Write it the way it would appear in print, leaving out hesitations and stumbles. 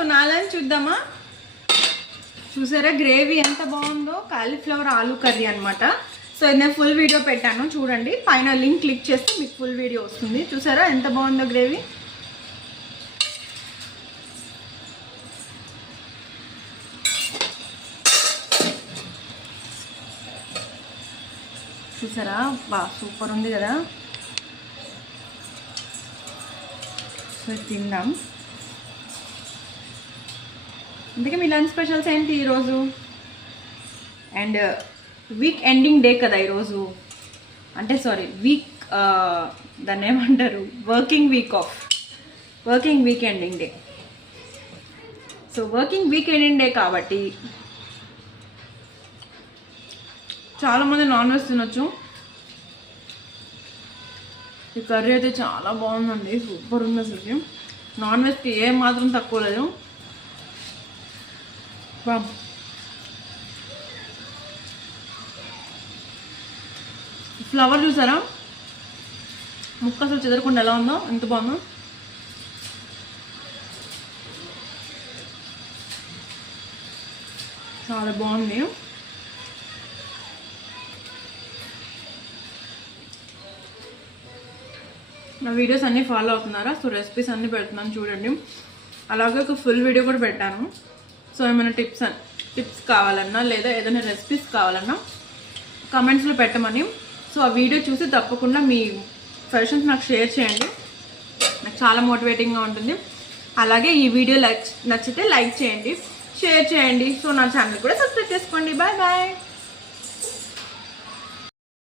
So నా lunch చూద్దామా. చూసారా గ్రేవీ ఎంత బాగుందో, కాలీఫ్లవర్ ఆలూ కర్రీ అనమాట. సో నేను ఫుల్ వీడియో పెట్టాను చూడండి, పైన లింక్ క్లిక్ చేస్తే మీకు ఫుల్ వీడియో వస్తుంది. చూసారా ఎంత బాగుందో గ్రేవీ. చూసారా బా సూపర్ ఉంది కదా. సో తిందాం. అందుకే మీ లంచ్ స్పెషల్స్ ఏంటి ఈరోజు? అండ్ వీక్ ఎండింగ్ డే కదా ఈరోజు, అంటే సారీ వీక్, దాన్ని ఏమంటారు, working week ending day. So working week ending day కాబట్టి చాలామంది నాన్ వెజ్ తినొచ్చు. ఈ కర్రీ అయితే చాలా బాగుందండి, సూపర్ ఉంది అసలు. నాన్ వెజ్కి ఏం మాత్రం తక్కువ లేదు. ఫ్లవర్ చూసారా, ముక్క అసలు చెదరకుండా ఎలా ఉందో, ఎంత బాగుందో. చాలా బాగుంది. నా వీడియోస్ అన్నీ ఫాలో అవుతున్నారా? సో రెసిపీస్ అన్నీ పెడుతున్నాను చూడండి. అలాగే ఒక ఫుల్ వీడియో కూడా పెట్టాను. సో ఏమైనా టిప్స్ కావాలన్నా లేదా ఏదైనా రెసిపీస్ కావాలన్నా కామెంట్స్లో పెట్టమని. సో ఆ వీడియో చూసి తప్పకుండా మీ సజెషన్స్ నాకు షేర్ చేయండి, నాకు చాలా మోటివేటింగ్గా ఉంటుంది. అలాగే ఈ వీడియో నచ్చితే లైక్ చేయండి, షేర్ చేయండి. సో నా ఛానల్ కూడా సబ్స్క్రైబ్ చేసుకోండి. Bye bye.